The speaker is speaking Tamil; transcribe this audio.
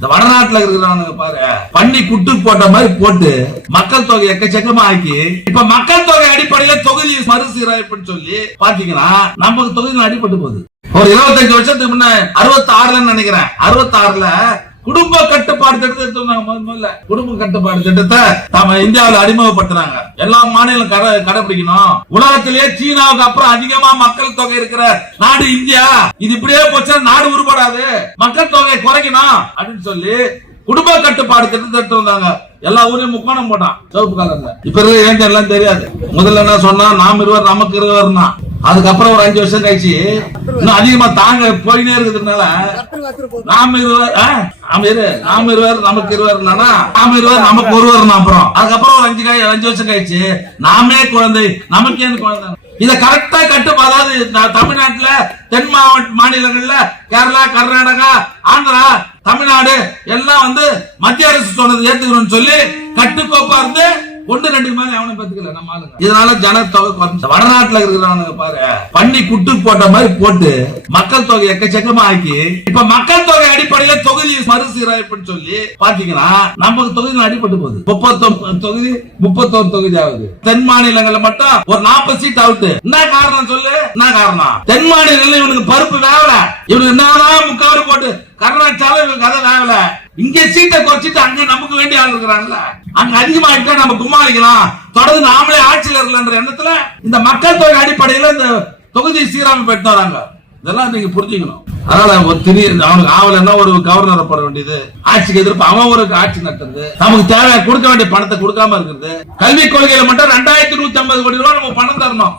இந்த வடநாட்டுல இருக்கிறவங்க பாரு, பண்ணி குட்டு போட்ட மாதிரி போட்டு மக்கள் தொகை எக்கச்சக்கமா ஆக்கி, இப்ப மக்கள் தொகை அடிப்படையில தொகுதி மறுசீரமைப்புன்னு சொல்லி பாத்தீங்கன்னா நமக்கு தொகுதியில் அடிபட்டு போகுது. ஒரு 25 வருஷத்துக்கு முன்ன 66 நினைக்கிறேன், 66ல குடும்ப கட்டுப்பாடு திட்டத்தை எடுத்துருந்தாங்க. முதல்ல குடும்ப கட்டுப்பாடு திட்டத்தை நம்ம இந்தியாவில் அறிமுகப்படுத்தினாங்க. எல்லா மாநிலம் கடைபிடிக்கணும். உலகத்திலேயே சீனாவுக்கு அப்புறம் அதிகமா மக்கள் தொகை இருக்கிற நாடு இந்தியா. இது இப்படியே போச்சா நாடு உருப்படாது, மக்கள் தொகை குறைக்கணும் அப்படின்னு சொல்லி குடும்ப கட்டுப்பாடு திட்டத்தை எடுத்து வந்தாங்க. எல்லா ஊரையும் முக்கோணம் போட்டான் சிவப்பு கலர்ல. இப்ப இருக்கிற ஏன் எல்லாம் தெரியாது. முதல்ல என்ன சொன்னா, நாம் இருவர் நமக்கு இருவர்னா, அதுக்கப்புறம் ஒரு 5 வருஷம் கழிச்சு இன்னும் அதிகமா தாங்க போயினே இருக்கிறதுனால நாம் இருவர் நமக்கு இருவர், நாம் இருவர் நமக்கு ஒருவர். அப்புறம் அதுக்கப்புறம் ஒரு 5 வருஷம் கழிச்சு நாமே குழந்தை நமக்கு ஏன் குழந்தை. இத கரெக்டா அதாவது தமிழ்நாட்டுல தென் மாநிலங்கள்ல கேரளா, கர்நாடகா, ஆந்திரா, தமிழ்நாடு எல்லாம் மத்திய அரசு சொன்னது ஏத்துக்கணும்னு சொல்லி கட்டுக்கோப்பா இருந்து 1-2 மேல அவனை பத்துக்கல நம்ம ஆளுங்க. இதனால ஜனத்தொகை குறைஞ்சு. வடநாட்டுல இருக்கிறவங்க பாரு, பண்ணி குட்டு போட்ட மாதிரி போட்டு மக்கள் தொகை எக்கச்சக்கமா ஆக்கி, இப்ப மக்கள் தொகை அடிப்படையில தொகுதி மறுசீரமைப்புன்னு சொல்லி பாத்தீங்கன்னா நமக்கு தொகுதியில் அடிபட்டு போகுது. 31 தொகுதி ஆகுது. தென் மாநிலங்கள்ல மட்டும் ஒரு 40 சீட் அவுட். என்ன காரணம் சொல்லு, என்ன காரணம்? தென் மாநிலங்கள்ல இவனுக்கு பருப்பு வேகல, இவனுக்கு என்னதான் முக்காடு போட்டு கர்நாடகால இவங்க கதை வேகல. இங்க சீட்டை குறைச்சிட்டு அங்க நமக்கு வேண்டிய ஆள் இருக்கிறாங்கல்ல, அங்க அதிகமாயிட்டா நம்ம கும்மாளிக்கலாம், தொடர்ந்து நாமளே ஆட்சியில் இருக்கலான்ற எண்ணத்துல இந்த மக்கள் தொகை அடிப்படையில இந்த தொகுதி சீரமைப்பு எடுத்து வராங்க. இதெல்லாம் நீங்க புரிஞ்சுக்கணும். அதனால அவனுக்கு ஆவலன்னா ஒரு கவர்னரை போட வேண்டியது, ஆட்சிக்கு எதிர்ப்பு அவன் ஒரு ஆட்சி நடத்துறது, நமக்கு தேவை கொடுக்க வேண்டிய பணத்தை கொடுக்காம இருக்கிறது. கல்விக் கொள்கையில மட்டும் 2150 கோடி ரூபாய் நம்ம பணம் தரணும்.